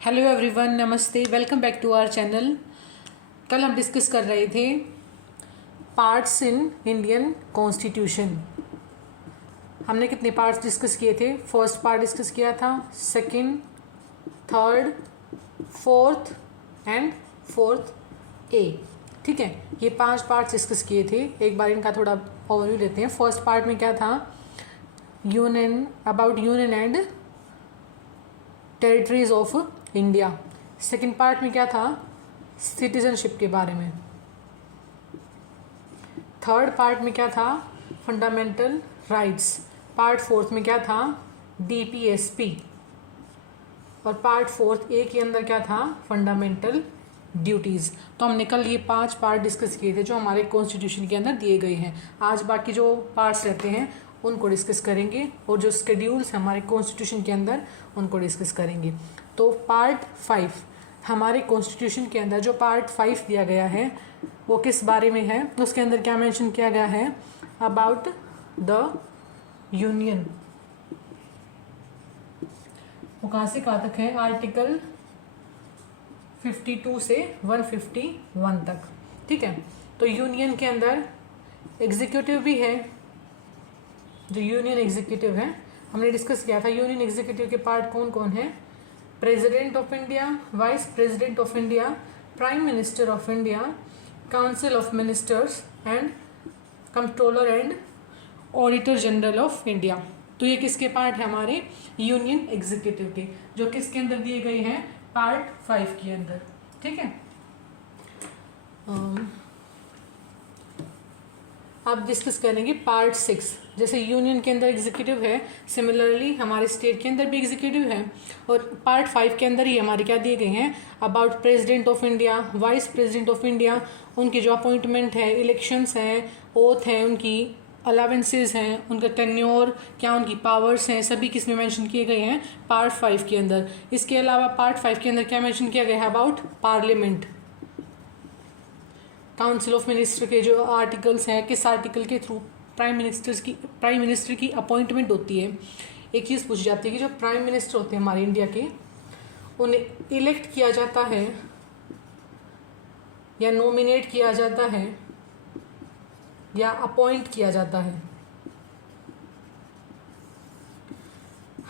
Hello everyone, नमस्ते, welcome back to our channel. कल हम डिस्कस कर रहे थे पार्ट्स इन इंडियन कॉन्स्टिट्यूशन। हमने कितने पार्ट्स डिस्कस किए थे? फर्स्ट पार्ट डिस्कस किया था, second, third, fourth and fourth A. ठीक है, ये 5 पार्ट्स डिस्कस किए थे। एक बार इनका थोड़ा ओवरव्यू लेते हैं। फर्स्ट पार्ट में क्या था? Union, about union and territories of India. Second part में क्या था? सिटीजनशिप के बारे में। थर्ड पार्ट में क्या था? Fundamental rights. पार्ट फोर्थ में क्या था? डीपीएसपी। और पार्ट फोर्थ ए के अंदर क्या था? Fundamental duties. तो हमने कल ये 5 पार्ट डिस्कस किए थे जो हमारे कॉन्स्टिट्यूशन के अंदर दिए गए हैं। आज बाकी जो पार्ट्स रहते हैं उनको डिस्कस करेंगे और जो स्केड्यूल्स हैं हमारे कॉन्स्टिट्यूशन के अंदर उनको डिस्कस करेंगे। तो पार्ट 5 हमारे कॉन्स्टिट्यूशन के अंदर जो पार्ट 5 दिया गया है वो किस बारे में है? उसके अंदर क्या मेंशन किया गया है? About the union. वो कहाँ से कहाँ तक है? आर्टिकल 52 से 151 तक। ठीक है, तो यूनियन के अंदर एग्जीक्यूटिव भी है। जो यूनियन एग्जीक्यूटिव है हमने डिस्कस किया था। यूनियन एग्जीक्यूटिव के पार्ट कौन कौन है? President of India, vice president of India, prime minister of India, council of ministers and controller and auditor general of India. तो ये किसके पार्ट है? हमारे यूनियन एग्जीक्यूटिव के, जो किसके अंदर दिए गए हैं? पार्ट 5 के अंदर। ठीक है, अब डिस्कस करेंगे पार्ट 6। जैसे यूनियन के अंदर एग्जीक्यूटिव है, सिमिलरली हमारे स्टेट के अंदर भी एग्जीक्यूटिव है। और पार्ट 5 के अंदर ही हमारे क्या दिए गए हैं? About president of India, vice president of India, उनकी जो अपॉइंटमेंट है, इलेक्शंस हैं, ओथ हैं, उनकी अलावेंसेज हैं, उनका टेन्योर क्या, उनकी पावर्स हैं, सभी किस में मेंशन किए गए हैं? पार्ट 5 के अंदर। इसके अलावा पार्ट 5 के अंदर क्या मेंशन किया गया है? About parliament, council of minister के जो आर्टिकल्स हैं, किस आर्टिकल के थ्रू प्राइम मिनिस्टर की अपॉइंटमेंट होती है। एक चीज़ पूछी जाती है कि जो प्राइम मिनिस्टर होते हैं हमारे इंडिया के, उन्हें इलेक्ट किया जाता है या नॉमिनेट किया जाता है या अपॉइंट किया जाता है।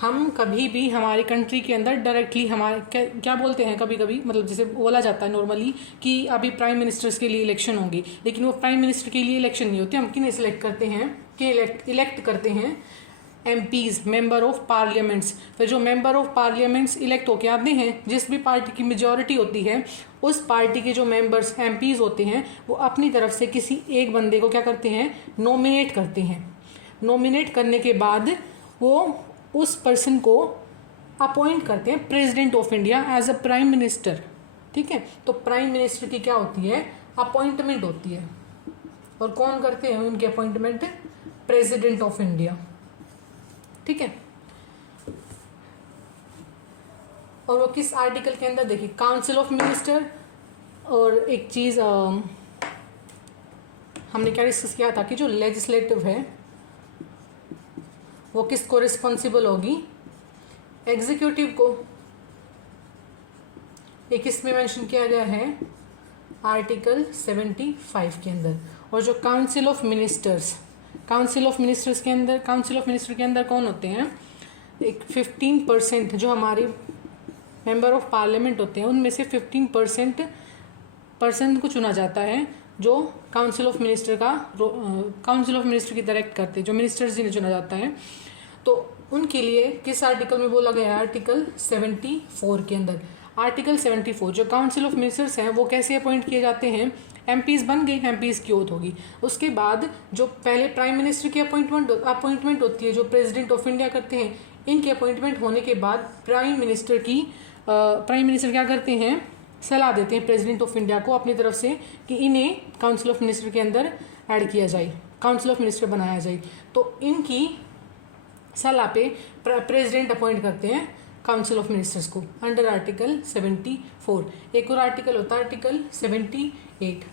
हम कभी भी हमारी कंट्री के अंदर डायरेक्टली हमारे क्या बोलते हैं, कभी कभी मतलब जैसे बोला जाता है नॉर्मली कि अभी प्राइम मिनिस्टर्स के लिए इलेक्शन होंगी, लेकिन वो प्राइम मिनिस्टर के लिए इलेक्शन नहीं होते। हम किन्हें सिलेक्ट करते हैं? कि इलेक्ट करते हैं एमपीज, मेंबर ऑफ पार्लियामेंट्स। फिर जो मेंबर ऑफ पार्लियामेंट्स इलेक्ट होके आते हैं, जिस भी पार्टी की मेजॉरिटी होती है, उस पार्टी के जो मेंबर्स एमपीज होते हैं वो अपनी तरफ से किसी एक बंदे को क्या करते हैं? नॉमिनेट करते हैं। नॉमिनेट करने के बाद वो उस पर्सन को अपॉइंट करते हैं president of India as a prime minister. ठीक है, तो प्राइम मिनिस्टर की क्या होती है? अपॉइंटमेंट होती है। और कौन करते हैं उनकी अपॉइंटमेंट? President of India. ठीक है, और वो किस आर्टिकल के अंदर? देखिए, काउंसिल ऑफ मिनिस्टर। और एक चीज़ हमने क्या डिस्कस किया था कि जो लेजिस्लेटिव है वो किसको रिस्पॉन्सिबल होगी? एग्जीक्यूटिव को। एक इसमें मेंशन किया गया है आर्टिकल 75 के अंदर। और जो काउंसिल ऑफ मिनिस्टर के अंदर कौन होते हैं? एक 15% जो हमारे मेंबर ऑफ पार्लियामेंट होते हैं उनमें से 15% को चुना जाता है, जो काउंसिल ऑफ मिनिस्टर की डायरेक्ट करते हैं, जो मिनिस्टर्स जिन्हें चुना जाता है। तो उनके लिए किस आर्टिकल में बोला गया है? आर्टिकल 74 के अंदर। आर्टिकल 74, जो काउंसिल ऑफ मिनिस्टर्स हैं वो कैसे अपॉइंट किए जाते हैं? एमपीज बन गए, एमपीज की ओथ होगी। उसके बाद जो पहले प्राइम मिनिस्टर की अपॉइंटमेंट होती है, जो प्रेसिडेंट ऑफ इंडिया करते हैं, इनकी अपॉइंटमेंट होने के बाद प्राइम मिनिस्टर क्या करते हैं? सलाह देते हैं प्रेसिडेंट ऑफ इंडिया को अपनी तरफ से कि इन्हें काउंसिल ऑफ मिनिस्टर के अंदर ऐड किया जाए, काउंसिल ऑफ मिनिस्टर बनाया जाए। तो इनकी सलाह पे प्रेसिडेंट अपॉइंट करते हैं काउंसिल ऑफ मिनिस्टर्स को अंडर आर्टिकल 74। एक और आर्टिकल होता है आर्टिकल 78।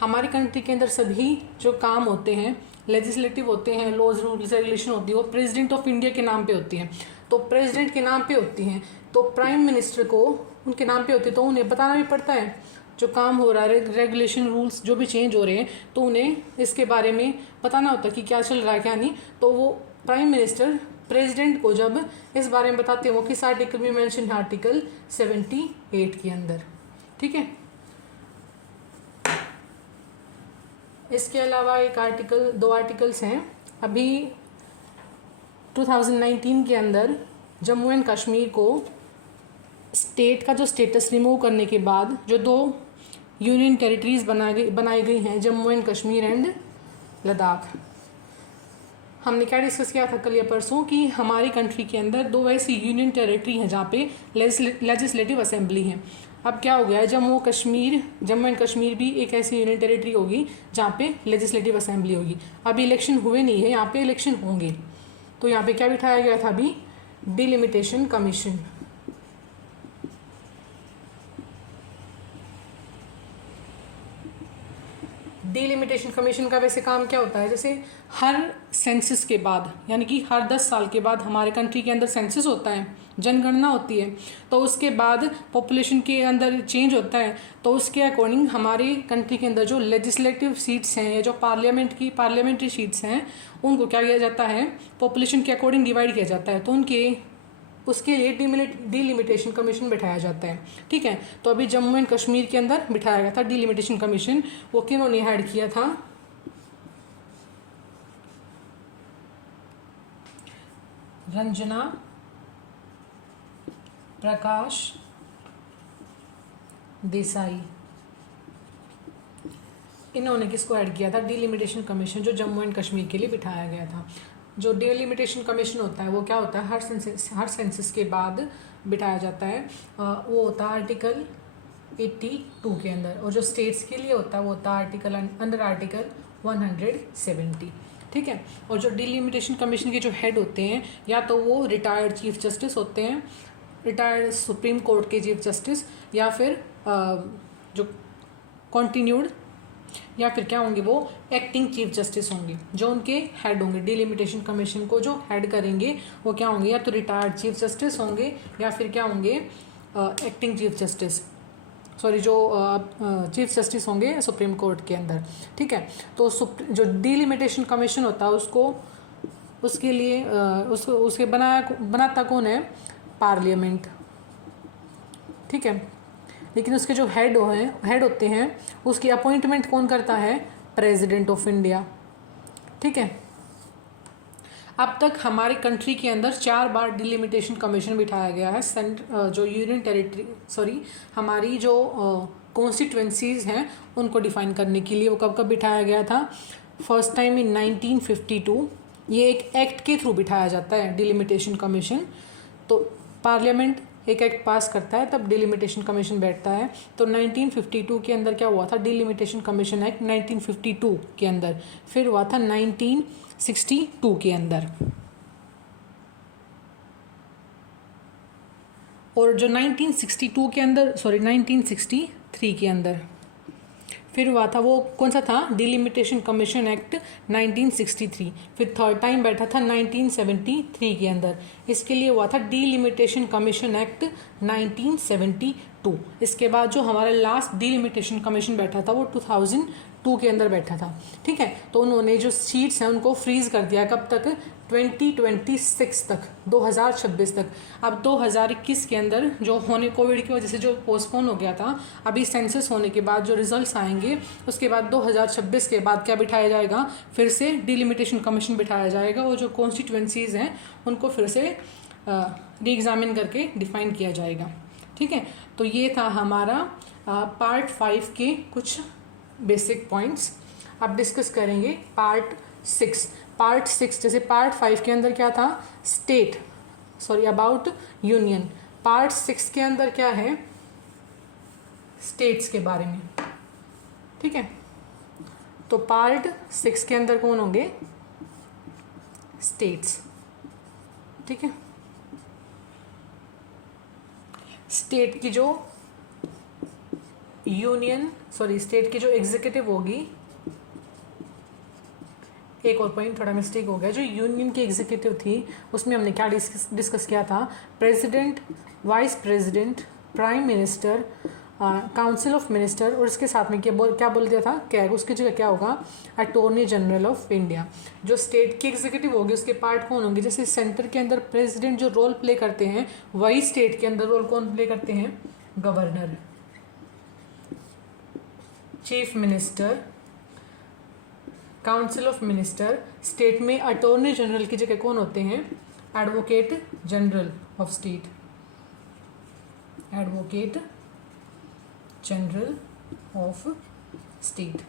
हमारी कंट्री के अंदर सभी जो काम होते हैं, लेजिस्लेटिव होते हैं, लॉज रूल्स रेगुलेशन होती है, वो प्रेसिडेंट ऑफ इंडिया के नाम पे होती हैं। तो प्रेसिडेंट के नाम पे होती हैं। तो प्राइम मिनिस्टर को उनके नाम पे होती है, तो उन्हें बताना भी पड़ता है जो काम हो रहा है, रेगुलेशन रूल्स जो भी चेंज हो रहे हैं, तो उन्हें इसके बारे में बताना होता है कि क्या चल रहा है क्या नहीं। तो वो प्राइम मिनिस्टर प्रेसिडेंट को जब इस बारे में बताते हैं, वो किस आर्टिकल में मेंशन है, आर्टिकल 78 के अंदर। ठीक है, इसके अलावा एक आर्टिकल, 2 आर्टिकल्स हैं। अभी 2019 के अंदर जम्मू एंड कश्मीर को स्टेट का जो स्टेटस रिमूव करने के बाद जो 2 यूनियन टेरिटरीज बनाई गई हैं, जम्मू एंड कश्मीर एंड लद्दाख। हमने क्या डिस्कस किया था कल या परसों कि हमारी कंट्री के अंदर 2 ऐसी यूनियन टेरिटरी हैं जहाँ पे लेजिस्लेटिव असेंबली है। अब क्या हो गया है, जम्मू एंड कश्मीर भी एक ऐसी यूनियन टेरिटरी होगी जहाँ पे लेजिस्लेटिव असेंबली होगी। अभी इलेक्शन हुए नहीं है, यहाँ पे इलेक्शन होंगे। तो यहाँ पे क्या बिठाया गया था अभी, डिलिमिटेशन कमीशन। डिलिमिटेशन कमीशन का वैसे काम क्या होता है, जैसे हर सेंसस के बाद, यानी कि हर 10 साल के बाद हमारे कंट्री के अंदर सेंसस होता है, जनगणना होती है, तो उसके बाद पॉपुलेशन के अंदर चेंज होता है। तो उसके अकॉर्डिंग हमारे कंट्री के अंदर जो लेजिस्लेटिव सीट्स हैं या जो पार्लियामेंट्री सीट्स हैं, उनको क्या किया जाता है, पॉपुलेशन के अकॉर्डिंग डिवाइड किया जाता है। तो उसके लिए डिलिमिटेशन कमीशन बिठाया जाता है। ठीक है, तो अभी जम्मू एंड कश्मीर के अंदर बिठाया गया था डिलिमिटेशन कमीशन। वो किन्होंने हेड किया था, रंजना प्रकाश देसाई। इन्होंने किसको ऐड किया था, डिलिमिटेशन कमीशन, जो जम्मू एंड कश्मीर के लिए बिठाया गया था। जो डिलिमिटेशन कमीशन होता है वो क्या होता है, हर सेंसस के बाद बिठाया जाता है। वो होता है आर्टिकल 82 के अंदर, और जो स्टेट्स के लिए होता है वो होता है अंडर आर्टिकल 170। ठीक है, और जो डिलिमिटेशन कमीशन के जो हेड होते हैं, या तो वो रिटायर्ड चीफ जस्टिस होते हैं, रिटायर्ड सुप्रीम कोर्ट के चीफ जस्टिस, या फिर जो कॉन्टिन्यूड, या फिर क्या होंगे, वो एक्टिंग चीफ जस्टिस होंगे, जो उनके हेड होंगे। डिलिमिटेशन कमीशन को जो हेड करेंगे वो क्या होंगे, या तो रिटायर्ड चीफ जस्टिस होंगे, या फिर क्या होंगे, एक्टिंग चीफ जस्टिस, जो चीफ जस्टिस होंगे सुप्रीम कोर्ट के अंदर। ठीक है, तो जो डिलिमिटेशन कमीशन होता है उसके लिए उसके बनाता कौन है, पार्लियामेंट। ठीक है, लेकिन उसके जो हेड होते हैं उसकी अपॉइंटमेंट कौन करता है, प्रेसिडेंट ऑफ इंडिया। ठीक है, अब तक हमारे कंट्री के अंदर 4 बार डिलिमिटेशन कमीशन बिठाया गया है। जो यूनियन टेरिटरी हमारी जो कॉन्स्टिट्यूएंसीज हैं उनको डिफाइन करने के लिए। वो कब कब बिठाया गया था, फर्स्ट टाइम इन 1952। ये एक एक्ट के थ्रू बिठाया जाता है डिलिमिटेशन कमीशन। तो पार्लियामेंट एक एक्ट पास करता है, तब डिलिमिटेशन कमीशन बैठता है। तो 1952 के अंदर क्या हुआ था, डिलिमिटेशन कमीशन एक्ट 1952 के अंदर, फिर हुआ था 1962 के अंदर, और जो 1963 के अंदर फिर हुआ था, वो कौन सा था, डिलिमिटेशन कमीशन एक्ट 1963। फिर थर्ड टाइम बैठा था 1973 के अंदर, इसके लिए हुआ था डिलिमिटेशन कमीशन एक्ट 1972। इसके बाद जो हमारा लास्ट डिलिमिटेशन कमीशन बैठा था वो 2002 के अंदर बैठा था। ठीक है, तो उन्होंने जो सीट्स हैं उनको फ्रीज कर दिया, कब तक, 2026 तक, 2026 तक। अब 2021 के अंदर जो कोविड की वजह से जो पोस्टपोन हो गया था, अभी सेंसस होने के बाद जो रिजल्ट्स आएंगे उसके बाद 2026 के बाद क्या बिठाया जाएगा, फिर से डिलिमिटेशन कमीशन बिठाया जाएगा, और जो कॉन्स्टिट्यूएंसीज हैं उनको फिर से री एग्जामिन करके डिफाइन किया जाएगा। ठीक है, तो ये था हमारा पार्ट 5 के कुछ बेसिक पॉइंट्स। अब डिस्कस करेंगे पार्ट 6। जैसे पार्ट 5 के अंदर क्या था, अबाउट यूनियन। पार्ट 6 के अंदर क्या है, स्टेट्स के बारे में। ठीक है, तो पार्ट 6 के अंदर कौन होंगे, स्टेट्स। ठीक है, स्टेट की जो एग्जीक्यूटिव होगी, एक और पॉइंट थोड़ा मिस्टेक हो गया, जो यूनियन की एग्जीक्यूटिव थी उसमें हमने क्या डिस्कस किया था, president, vice president, prime minister, council of minister, और इसके साथ में क्या बोल दिया था, कैग, उसकी जगह क्या होगा, अटॉर्नी जनरल ऑफ इंडिया। जो स्टेट की एग्जीक्यूटिव होगी उसके पार्ट कौन होंगे, जैसे सेंटर के अंदर प्रेसिडेंट जो रोल प्ले करते हैं, वही स्टेट के अंदर रोल कौन प्ले करते हैं, governor, chief minister, council of minister. State में अटॉर्नी जनरल की जगह कौन होते हैं, advocate general of state, advocate general of state.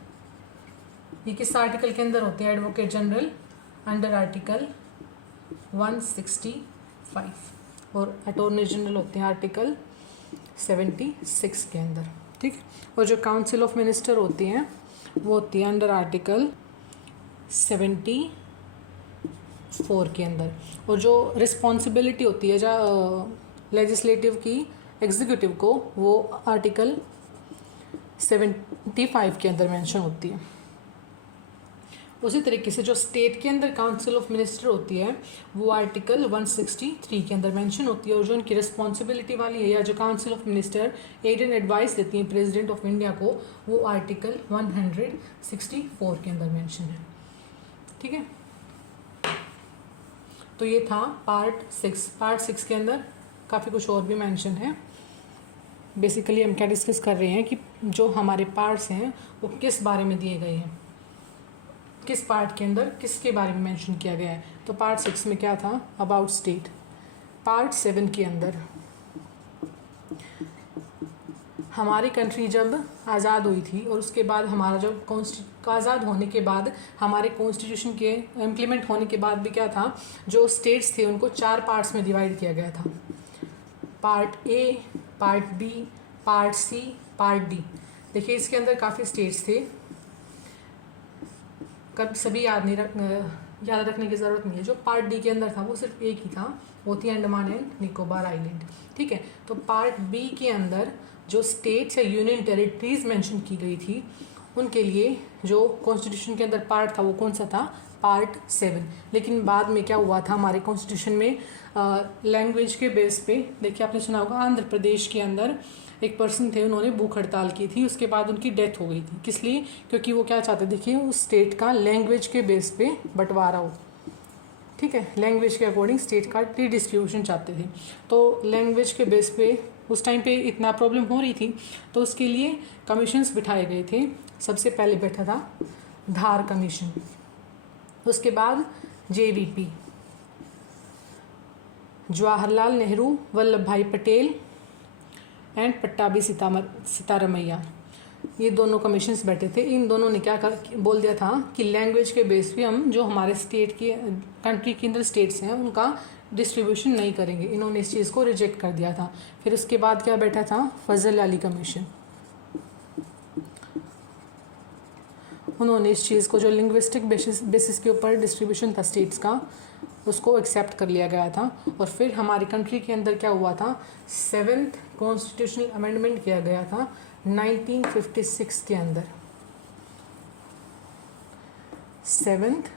ये किस आर्टिकल के अंदर होते हैं एडवोकेट जनरल, अंडर आर्टिकल 165, और अटॉर्नी जनरल होते हैं आर्टिकल 76 के अंदर, ठीक। और जो काउंसिल ऑफ मिनिस्टर होती हैं वो होती है अंडर आर्टिकल 74 के अंदर। और जो रिस्पॉन्सिबिलिटी होती है लेजिस्लेटिव की एग्जीक्यूटिव को, वो आर्टिकल 75 के अंदर मेंशन होती है। उसी तरीके से जो स्टेट के अंदर काउंसिल ऑफ मिनिस्टर होती है वो आर्टिकल 163 के अंदर मेंशन होती है, और जो उनकी रिस्पॉन्सिबिलिटी वाली है, या जो council of minister aid and advice देती हैं प्रेसिडेंट ऑफ इंडिया को, वो आर्टिकल 164 के अंदर मेंशन है, ठीक है। तो ये था पार्ट 6। पार्ट 6 के अंदर काफ़ी कुछ और भी मेंशन है। बेसिकली हम क्या डिस्कस कर रहे हैं कि जो हमारे पार्ट्स हैं वो किस बारे में दिए गए हैं, किस पार्ट के अंदर किसके बारे में मेंशन किया गया है। तो पार्ट 6 में क्या था, अबाउट स्टेट। पार्ट 7 के अंदर हमारी कंट्री जब आज़ाद हुई थी, और उसके बाद हमारा जब आज़ाद होने के बाद हमारे कॉन्स्टिट्यूशन के इम्प्लीमेंट होने के बाद भी क्या था, जो स्टेट्स थे उनको 4 पार्ट्स में डिवाइड किया गया था, part A, part B, part C, part D. देखिए इसके अंदर काफ़ी स्टेट्स थे, कब सभी याद रखने की ज़रूरत नहीं है। जो पार्ट डी के अंदर था वो सिर्फ एक ही था, वो थी अंडमान एंड निकोबार आइलैंड, ठीक है। तो पार्ट बी के अंदर जो स्टेट्स या यूनियन टेरिटरीज मेंशन की गई थी, उनके लिए जो कॉन्स्टिट्यूशन के अंदर पार्ट था वो कौन सा था, पार्ट 7। लेकिन बाद में क्या हुआ था हमारे कॉन्स्टिट्यूशन में, लैंग्वेज के बेस पे, देखिए आपने सुना होगा आंध्र प्रदेश के अंदर एक पर्सन थे, उन्होंने भूख हड़ताल की थी, उसके बाद उनकी डेथ हो गई थी। किस लिए, क्योंकि वो क्या चाहते, देखिए उस स्टेट का लैंग्वेज के बेस पे बंटवारा हो, ठीक है, लैंग्वेज के अकॉर्डिंग स्टेट का रीडिस्ट्रीब्यूशन चाहते थे। तो लैंग्वेज के बेस पे उस टाइम पे इतना प्रॉब्लम हो रही थी, तो उसके लिए कमीशंस बिठाए गए थे। सबसे पहले बैठा था धार कमीशन, उसके बाद JVP, जवाहरलाल नेहरू, वल्लभ भाई पटेल एंड पट्टाभी सीतारमैया, ये दोनों कमीशंस बैठे थे। इन दोनों ने क्या बोल दिया था कि लैंग्वेज के बेस पे हम जो हमारे स्टेट की कंट्री के अंदर स्टेट्स हैं उनका डिस्ट्रीब्यूशन नहीं करेंगे। इन्होंने इस चीज़ को रिजेक्ट कर दिया था। फिर उसके बाद क्या बैठा था, फजल अली कमीशन, उन्होंने इस चीज़ को जो लिंग्विस्टिक बेसिस के ऊपर डिस्ट्रीब्यूशन था स्टेट्स का, उसको एक्सेप्ट कर लिया गया था। और फिर हमारी कंट्री के अंदर क्या हुआ था, 7th कॉन्स्टिट्यूशनल अमेंडमेंट किया गया था 1956 के अंदर। 7th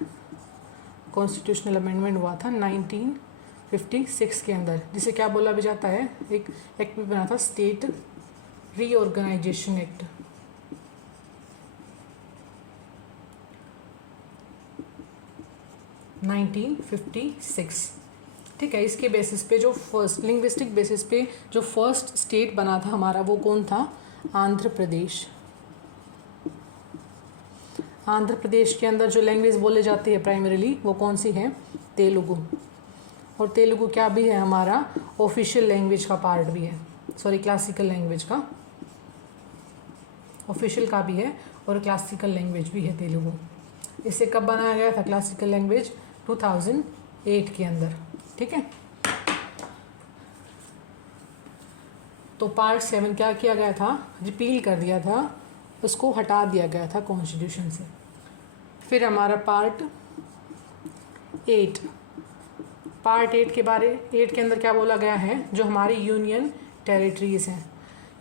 कॉन्स्टिट्यूशनल अमेंडमेंट हुआ था 1956 के अंदर, जिसे क्या बोला भी जाता है, एक एक्ट भी बना था, स्टेट रीऑर्गेनाइजेशन एक्ट। ठीक है। इसके बेसिस पे जो फर्स्ट लिंग्विस्टिक बेसिस पे जो फर्स्ट स्टेट बना था हमारा, वो कौन था, आंध्र प्रदेश। आंध्र प्रदेश के अंदर जो लैंग्वेज बोले जाती है प्राइमरीली वो कौन सी है, तेलुगु। और तेलुगु क्या भी है, हमारा ऑफिशियल लैंग्वेज का पार्ट भी है, सॉरी क्लासिकल लैंग्वेज का, ऑफिशियल का भी है और क्लासिकल लैंग्वेज भी है तेलुगु। इसे कब बनाया गया था क्लासिकल लैंग्वेज, 2008 के अंदर, ठीक है। तो पार्ट 7 क्या किया गया था, रिपील कर दिया था, उसको हटा दिया गया था कॉन्स्टिट्यूशन से। फिर हमारा पार्ट 8 के बारे 8 के अंदर क्या बोला गया है, जो हमारी यूनियन टेरिटरीज़ हैं।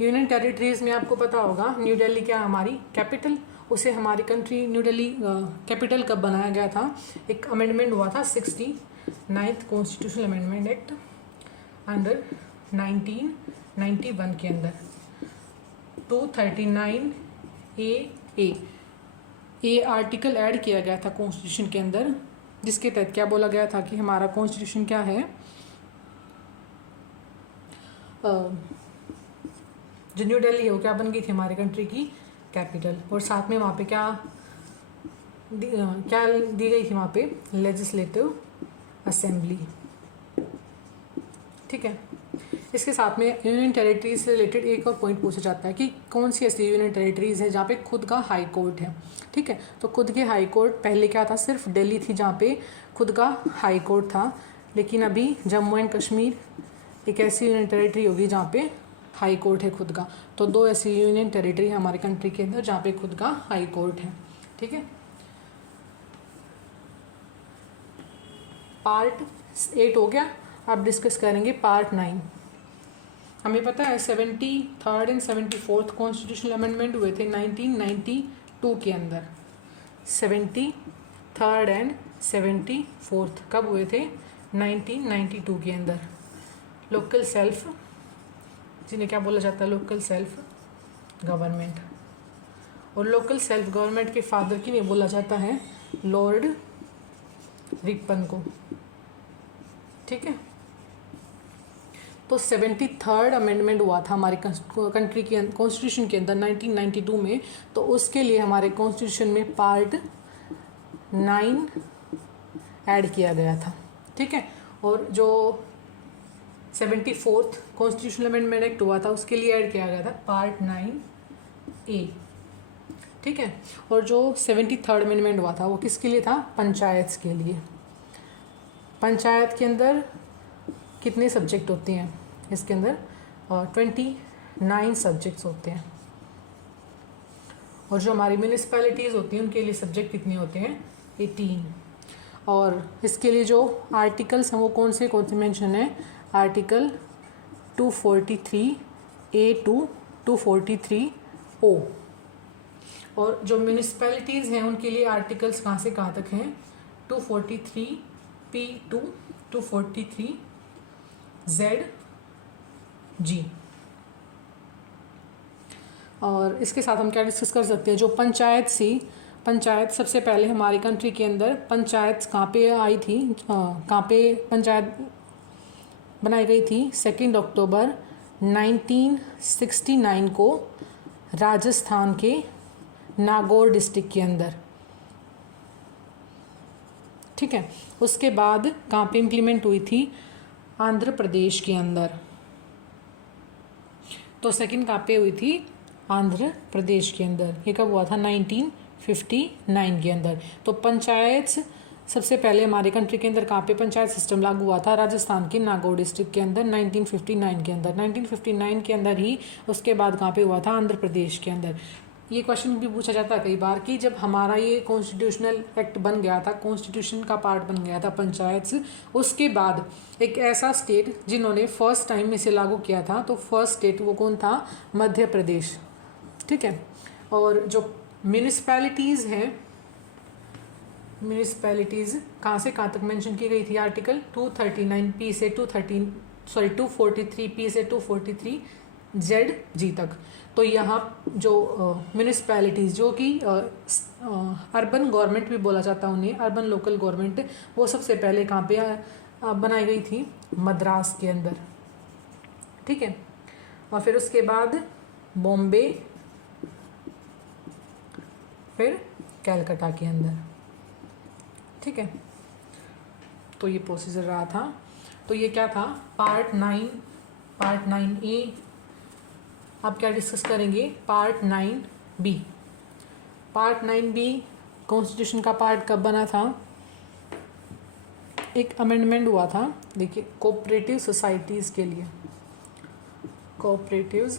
यूनियन टेरिटरीज़ में आपको पता होगा न्यू दिल्ली क्या हमारी कैपिटल, उसे हमारी कंट्री न्यू दिल्ली कैपिटल कब बनाया गया था? एक अमेंडमेंट हुआ था 69th constitutional amendment act under 1991 के अंदर 239 ए आर्टिकल ऐड किया गया था कॉन्स्टिट्यूशन के अंदर, जिसके तहत क्या बोला गया था कि हमारा कॉन्स्टिट्यूशन क्या है, जो न्यू दिल्ली है वो क्या बन गई थी हमारी कंट्री की कैपिटल, और साथ में वहाँ पे क्या दी गई थी वहाँ पे लेजिस्लेटिव असेंबली। ठीक है, इसके साथ में यूनियन टेरिटरीज से रिलेटेड एक और पॉइंट पूछा जाता है कि कौन सी ऐसी यूनियन टेरिटरीज है जहाँ पे खुद का हाई कोर्ट है। ठीक है, तो खुद के हाई कोर्ट पहले क्या था, सिर्फ दिल्ली थी जहाँ पे खुद का हाई कोर्ट था, लेकिन अभी जम्मू एंड कश्मीर एक ऐसी यूनियन टेरिटरी होगी जहाँ पे हाई कोर्ट है खुद का। तो 2 ऐसी यूनियन टेरिटरी है हमारे कंट्री के अंदर जहाँ पे खुद का हाई कोर्ट है। ठीक है, पार्ट 8 हो गया। अब डिस्कस करेंगे पार्ट 9। हमें पता है 73rd and 74th constitutional amendment हुए थे 1992 के अंदर। 73rd एंड 74th कब हुए थे? 1992 के अंदर। लोकल सेल्फ, जिन्हें क्या बोला जाता है, लोकल सेल्फ गवर्नमेंट। और लोकल सेल्फ गवर्नमेंट के फादर की नहीं बोला जाता है, लॉर्ड रिपन को। ठीक है, तो 73rd अमेंडमेंट हुआ था हमारी कंट्री के कॉन्स्टिट्यूशन के अंदर 1992 में। तो उसके लिए हमारे कॉन्स्टिट्यूशन में पार्ट 9 ऐड किया गया था। ठीक है, और जो 74th कॉन्स्टिट्यूशनल अमेंडमेंट एक्ट हुआ था उसके लिए ऐड किया गया था पार्ट 9A। ठीक है, और जो 73rd अमेंडमेंट हुआ था वो किसके लिए था? पंचायत के लिए। पंचायत के अंदर कितने सब्जेक्ट होते हैं? इसके अंदर 29 सब्जेक्ट्स होते हैं। और जो हमारी म्यूनिसिपैलिटीज़ होती हैं उनके लिए सब्जेक्ट कितने होते हैं? 18। और इसके लिए जो आर्टिकल्स हैं वो कौन से मेंशन है? Article 243A to 243O। और जो म्यूनिसिपैलिटीज़ हैं उनके लिए आर्टिकल्स कहाँ से कहाँ तक हैं? 243P to 243ZG। और इसके साथ हम क्या डिस्कस कर सकते हैं? जो पंचायत सबसे पहले हमारी कंट्री के अंदर पंचायत कहाँ पे आई थी, कहाँ पे पंचायत बनाई गई थी? 2 अक्टूबर 1969 को राजस्थान के नागौर डिस्ट्रिक्ट के अंदर। ठीक है, उसके बाद कहाँ पे इम्प्लीमेंट हुई थी? आंध्र प्रदेश के अंदर। तो सेकंड कहाँ पे हुई थी? आंध्र प्रदेश के अंदर। ये कब हुआ था? 1959 के अंदर। तो पंचायत सबसे पहले हमारे कंट्री के अंदर कहाँ पे पंचायत सिस्टम लागू हुआ था? राजस्थान के नागौर डिस्ट्रिक्ट के अंदर 1959 के अंदर। 1959 के अंदर ही उसके बाद कहाँ पे हुआ था? आंध्र प्रदेश के अंदर। ये क्वेश्चन भी पूछा जाता है कई बार कि जब हमारा ये कॉन्स्टिट्यूशनल एक्ट बन गया था, कॉन्स्टिट्यूशन का पार्ट बन गया था पंचायत, उसके बाद एक ऐसा स्टेट जिन्होंने फर्स्ट टाइम इसे लागू किया था, तो फर्स्ट स्टेट वो कौन था? मध्य प्रदेश। ठीक है, और जो म्यूनिसिपैलिटीज़ हैं, म्यूनिसिपैलिटीज़ कहाँ से कहाँ तक मेंशन की गई थी? आर्टिकल 239P से 243P से 243ZG तक। तो यहाँ जो म्यूनिसिपैलिटीज़ जो कि अर्बन गवर्नमेंट भी बोला जाता है उन्हें, अर्बन लोकल गवर्नमेंट, वो सबसे पहले कहाँ पे बनाई गई थी? मद्रास के अंदर। ठीक है, और फिर उसके बाद बॉम्बे, फिर कैलकाटा के अंदर। ठीक है, तो ये प्रोसीजर रहा था। तो ये क्या था? Part 9A। अब क्या डिस्कस करेंगे? Part 9B। Part 9B constitution का पार्ट कब बना था? एक अमेंडमेंट हुआ था, देखिए, कोऑपरेटिव सोसाइटीज़ के लिए। कोऑपरेटिव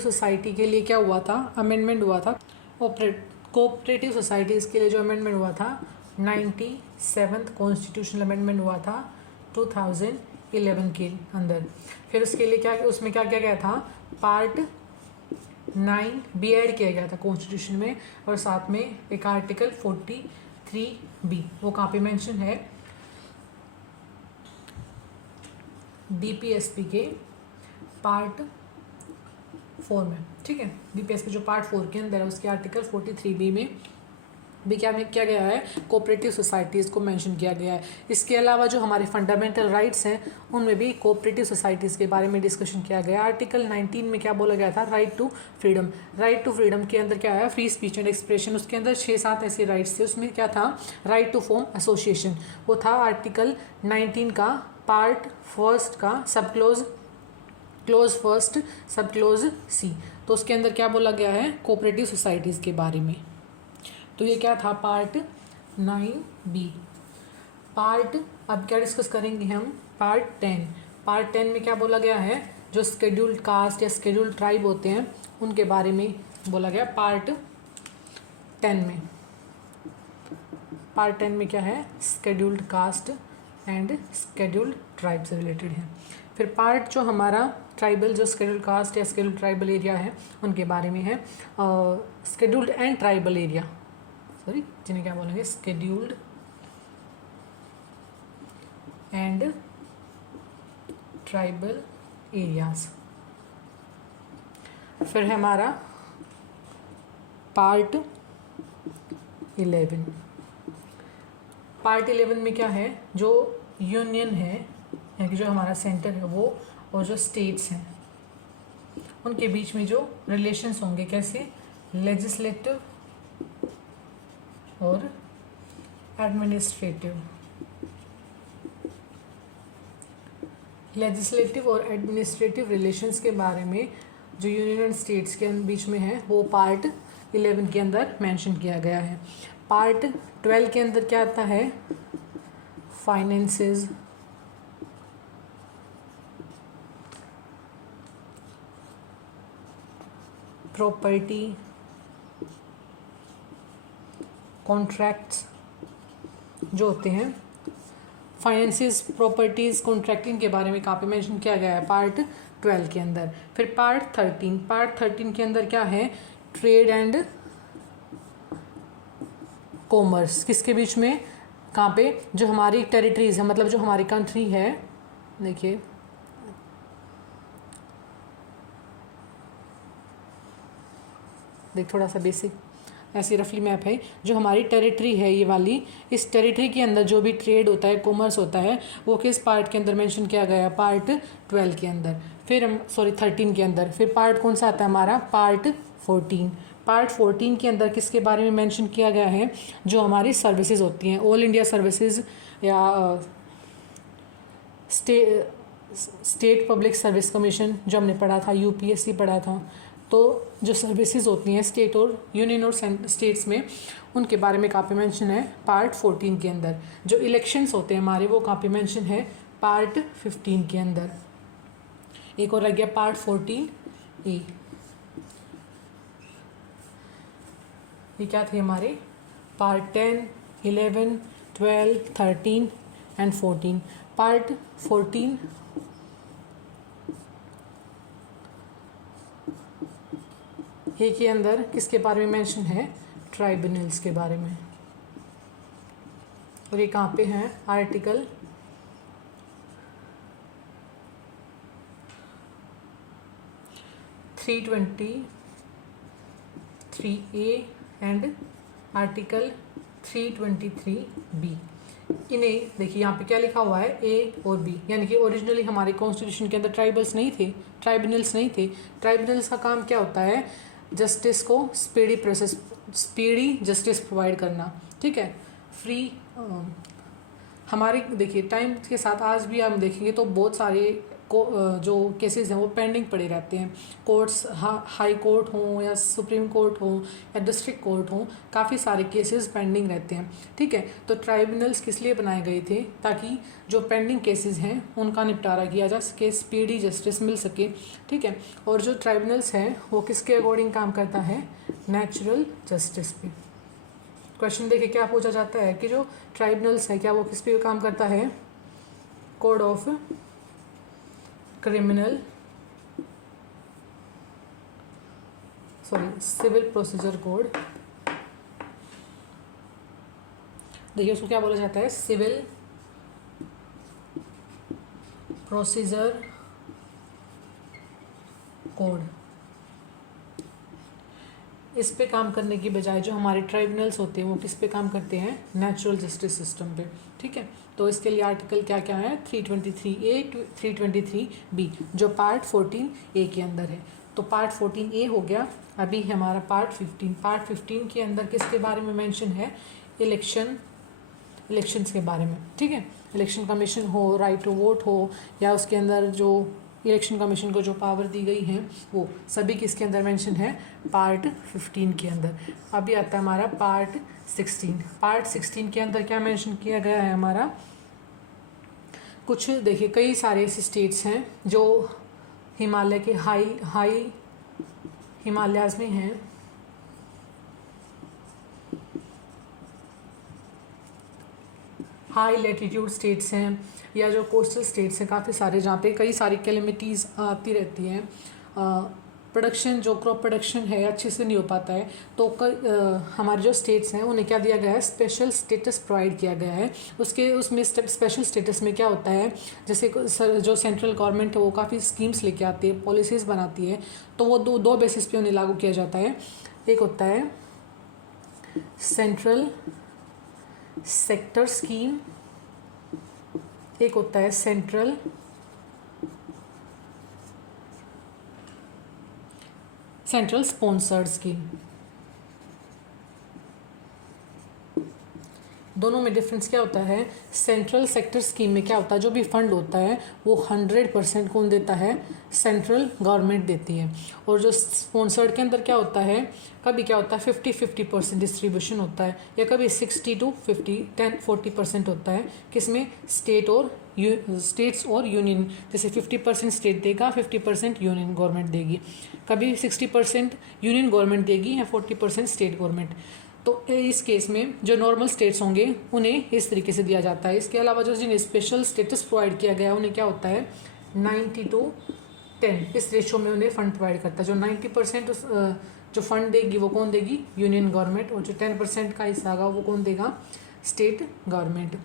सोसाइटी के लिए क्या हुआ था? अमेंडमेंट हुआ था। कोऑपरेटिव सोसाइटीज़ के लिए जो अमेंडमेंट हुआ था 97th कॉन्स्टिट्यूशनल अमेंडमेंट हुआ था 2000 11 के अंदर। फिर उसके लिए क्या, उसमें क्या किया गया था, पार्ट 9 भी ऐड किया गया था कॉन्स्टिट्यूशन में, और साथ में एक आर्टिकल 43B, वो कहाँ पे मेंशन है, डीपीएसपी के पार्ट 4 में। ठीक है, डीपीएसपी जो पार्ट 4 के अंदर है उसके आर्टिकल 43B में भी क्या किया गया है, कोऑपरेटिव सोसाइटीज़ को मेंशन किया गया है। इसके अलावा जो हमारे फंडामेंटल राइट्स हैं उनमें भी कोऑपरेटिव सोसाइटीज़ के बारे में डिस्कशन किया गया। आर्टिकल 19 में क्या बोला गया था, right to freedom. Right to freedom के अंदर क्या है, फ्री स्पीच एंड एक्सप्रेशन। उसके अंदर 6-7 ऐसे राइट्स थे। उसमें क्या था, राइट टू फॉर्म एसोसिएशन, वो था आर्टिकल 19 का पार्ट 1 का क्लोज फर्स्ट सब क्लोज सी। तो उसके अंदर क्या बोला गया है, कोऑपरेटिव सोसाइटीज़ के बारे में। तो ये क्या था, पार्ट 9B। पार्ट, अब क्या डिस्कस करेंगे हम, पार्ट 10। पार्ट 10 में क्या बोला गया है, जो स्केड्यूल्ड कास्ट या स्केड्यूल्ड ट्राइब होते हैं उनके बारे में बोला गया पार्ट 10 में। पार्ट 10 में क्या है, scheduled cast and scheduled tribe से रिलेटेड है। फिर पार्ट जो हमारा ट्राइबल, जो स्केड्यूल्ड कास्ट या स्केड्यूल्ड ट्राइबल एरिया है उनके बारे में है। Scheduled and tribal area, sorry जिन्हें क्या बोलेंगे, स्केड्यूल्ड एंड ट्राइबल एरियाज। फिर है हमारा पार्ट 11। पार्ट 11 में क्या है, जो यूनियन है यानी कि जो हमारा सेंटर है वो, और जो स्टेट्स हैं उनके बीच में जो रिलेशंस होंगे, कैसे, लेजिस्लेटिव और एडमिनिस्ट्रेटिव। लेजिस्लेटिव और एडमिनिस्ट्रेटिव रिलेशंस के बारे में जो यूनियन एंड स्टेट्स के बीच में है वो पार्ट 11 के अंदर मेंशन किया गया है। पार्ट 12 के अंदर क्या आता है, फाइनेंसेस, प्रॉपर्टी, कॉन्ट्रैक्ट्स जो होते हैं, फाइनेंसेस, प्रॉपर्टीज़, कॉन्ट्रैक्टिंग के बारे में कहाँ पे मेंशन किया गया है, पार्ट 12 के अंदर। फिर पार्ट 13, पार्ट 13 के अंदर क्या है, ट्रेड एंड कॉमर्स, किसके बीच में, कहाँ पे, जो हमारी टेरिटरीज है, मतलब जो हमारी कंट्री है, देखिए थोड़ा सा बेसिक ऐसी रफली मैप है, जो हमारी टेरिटरी है ये वाली, इस टेरिटरी के अंदर जो भी ट्रेड होता है, कॉमर्स होता है, वो किस पार्ट के अंदर मेंशन किया गया है, पार्ट 12 के अंदर। फिर हम 13 के अंदर। फिर पार्ट कौन सा आता है हमारा, पार्ट 14। पार्ट 14 के अंदर किसके बारे में मेंशन किया गया है, जो हमारी सर्विसेज होती हैं, ऑल इंडिया सर्विसेज या स्टेट पब्लिक सर्विस कमीशन जो हमने पढ़ा था, यूपीएससी पढ़ा था। तो जो सर्विसेज होती हैं स्टेट और यूनियन और स्टेट्स में, उनके बारे में कहाँ पे मेंशन है, पार्ट 14 के अंदर। जो इलेक्शंस होते हैं हमारे, वो कहाँ पे मेंशन है, पार्ट 15 के अंदर। एक और रह गया पार्ट 14A। ये क्या थे हमारे, पार्ट 10, 11, 12, 13 एंड 14। पार्ट 14 ए के अंदर किसके बारे में मेंशन है, ट्राइब्यूनल्स के बारे में। और ये कहाँ पे हैं, article 323A and article 323B। इन्हें देखिए यहाँ पे क्या लिखा हुआ है, ए और बी, यानी कि ओरिजिनली हमारे कॉन्स्टिट्यूशन के अंदर ट्राइबल्स नहीं थे, ट्राइब्यूनल्स नहीं थे। ट्राइब्यूनल्स का काम क्या होता है, जस्टिस को स्पीडी जस्टिस प्रोवाइड करना, ठीक है, फ्री। हमारे देखिए टाइम के साथ आज भी हम देखेंगे तो बहुत सारे जो केसेस हैं वो पेंडिंग पड़े रहते हैं। कोर्ट्स, हाई कोर्ट हों या सुप्रीम कोर्ट हो या डिस्ट्रिक्ट कोर्ट हो, काफ़ी सारे केसेस पेंडिंग रहते हैं, ठीक है। तो ट्राइब्यूनल्स किस लिए बनाए गए थे, ताकि जो पेंडिंग केसेस हैं उनका निपटारा किया जा सके, स्पीडी जस्टिस मिल सके, ठीक है। और जो ट्राइब्यूनल्स हैं वो किसके अकॉर्डिंग काम करता है, नेचुरल जस्टिस पे। क्वेश्चन देखिए क्या पूछा जाता है कि जो ट्राइब्यूनल्स है क्या वो किस पे काम करता है, code of civil procedure code, देखिए उसको क्या बोला जाता है, सिविल प्रोसीजर कोड। इस पे काम करने की बजाय जो हमारे ट्राइब्यूनल्स होते हैं वो किस पे काम करते हैं, नेचुरल जस्टिस सिस्टम पे। ठीक है, तो इसके लिए आर्टिकल क्या क्या है, 323A 323B, जो पार्ट 14A के अंदर है। तो पार्ट 14A हो गया। अभी हमारा पार्ट 15 के अंदर किसके बारे में मेंशन है, इलेक्शंस के बारे में। ठीक है, इलेक्शन कमीशन हो, राइट टू वोट हो, या उसके अंदर जो इलेक्शन कमीशन को जो पावर दी गई है वो सभी किसके अंदर मेंशन है, पार्ट 15 के अंदर। अभी आता है हमारा पार्ट 16। पार्ट 16 के अंदर क्या मेंशन किया गया है हमारा, कुछ देखिए कई सारे ऐसे स्टेट्स हैं जो हिमालय के हाई हिमालयाज में हैं, हाई लैटिट्यूड स्टेट्स हैं, या जो कोस्टल स्टेट्स हैं काफ़ी सारे, जहाँ पे कई सारी कैलेमिटीज़ आती रहती हैं, प्रोडक्शन जो क्रॉप प्रोडक्शन है अच्छे से नहीं हो पाता है। तो हमारे जो स्टेट्स हैं उन्हें क्या दिया गया है, स्पेशल स्टेटस प्रोवाइड किया गया है। उसमें स्पेशल स्टेटस में क्या होता है, जैसे जो सेंट्रल गवर्नमेंट है वो काफ़ी स्कीम्स लेके आती है, पॉलिसीज़ बनाती है, तो वो दो बेसिस पे उन्हें लागू किया जाता है। एक होता है सेंट्रल सेक्टर स्कीम, एक होता है सेंट्रल स्पॉन्सर्ड स्कीम। दोनों में डिफरेंस क्या होता है, सेंट्रल सेक्टर स्कीम में क्या होता है, जो भी फंड होता है वो 100% कौन देता है, सेंट्रल गवर्नमेंट देती है। और जो स्पॉन्सर्ड के अंदर क्या होता है, कभी क्या होता है 50-50% डिस्ट्रीब्यूशन होता है, या कभी 60 to 50 10-40% होता है, किसमें, स्टेट्स और यूनियन। जैसे 50% स्टेट देगा, 50% यूनियन गवर्नमेंट देगी, कभी 60% यूनियन गवर्नमेंट देगी या 40% स्टेट गवर्नमेंट। तो इस केस में जो नॉर्मल स्टेट्स होंगे उन्हें इस तरीके से दिया जाता है। इसके अलावा जो जिन्हें स्पेशल स्टेटस प्रोवाइड किया गया उन्हें क्या होता है, 90-10 इस रेशो में उन्हें फंड प्रोवाइड करता है। जो 90% जो फंड देगी वो कौन देगी, यूनियन गवर्नमेंट, और जो 10% का हिस्सा होगा वो कौन देगा, स्टेट गवर्नमेंट।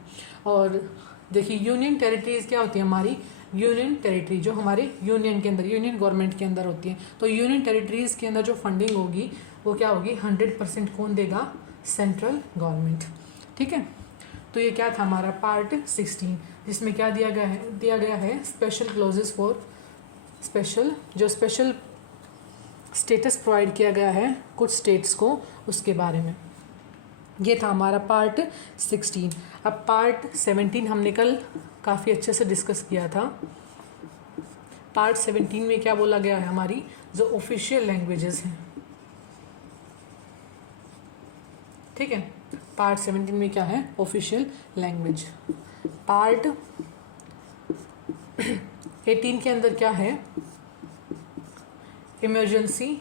और देखिए यूनियन टेरिटरीज क्या होती है हमारी, यूनियन टेरिटरी जो हमारे यूनियन के अंदर, यूनियन गवर्नमेंट के अंदर होती है। तो यूनियन टेरिटरीज के अंदर जो फंडिंग होगी वो क्या होगी, 100% कौन देगा, सेंट्रल गवर्नमेंट। ठीक है, तो ये क्या था हमारा पार्ट 16, जिसमें क्या दिया गया है special clauses for special status provide किया गया है कुछ स्टेट्स को, उसके बारे में। ये था हमारा पार्ट 16। अब पार्ट 17 हमने कल काफ़ी अच्छे से डिस्कस किया था। पार्ट 17 में क्या बोला गया है, हमारी जो ऑफिशियल लैंग्वेजेस हैं। ठीक है, पार्ट 17 में क्या है, ऑफिशियल लैंग्वेज। पार्ट 18 के अंदर क्या है, इमरजेंसी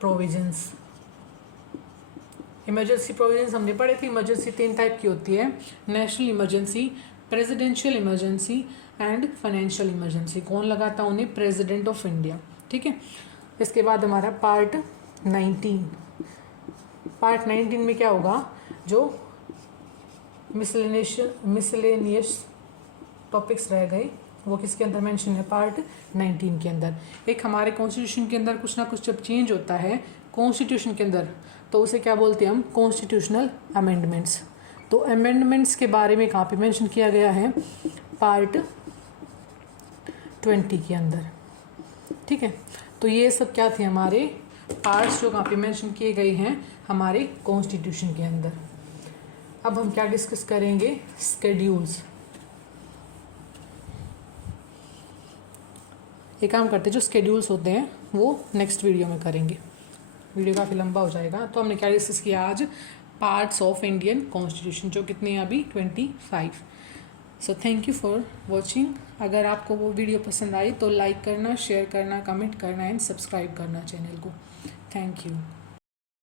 प्रोविजंस। इमरजेंसी प्रोविजंस हमने पढ़े थे। इमरजेंसी 3 टाइप की होती है, national emergency, presidential emergency and financial emergency. कौन लगाता है उन्हें, प्रेसिडेंट ऑफ इंडिया। ठीक है, इसके बाद हमारा पार्ट 19। पार्ट 19 में क्या होगा, जो मिसलेनियस टॉपिक्स रह गए वो किसके अंदर मेंशन है, पार्ट 19 के अंदर। एक हमारे कॉन्स्टिट्यूशन के अंदर कुछ ना कुछ जब चेंज होता है कॉन्स्टिट्यूशन के अंदर, तो उसे क्या बोलते हैं हम, कॉन्स्टिट्यूशनल अमेंडमेंट्स। तो अमेंडमेंट्स के बारे में कहाँ पे मेंशन किया गया है, पार्ट 20 के अंदर। ठीक है, तो ये सब क्या थे हमारे पार्ट्स जो कहाँ पे मेंशन किए गए हैं हमारे कॉन्स्टिट्यूशन के अंदर। अब हम क्या डिस्कस करेंगे, स्केड्यूल्स। एक काम करते हैं, जो स्केड्यूल्स होते हैं वो नेक्स्ट वीडियो में करेंगे, वीडियो काफ़ी लंबा हो जाएगा। तो हमने क्या डिस्कस किया आज, पार्ट्स ऑफ इंडियन कॉन्स्टिट्यूशन, जो कितने हैं अभी 25। So thank you for watching. अगर आपको वो वीडियो पसंद आई तो लाइक करना, शेयर करना, कमेंट करना एंड सब्सक्राइब करना चैनल को। Thank you.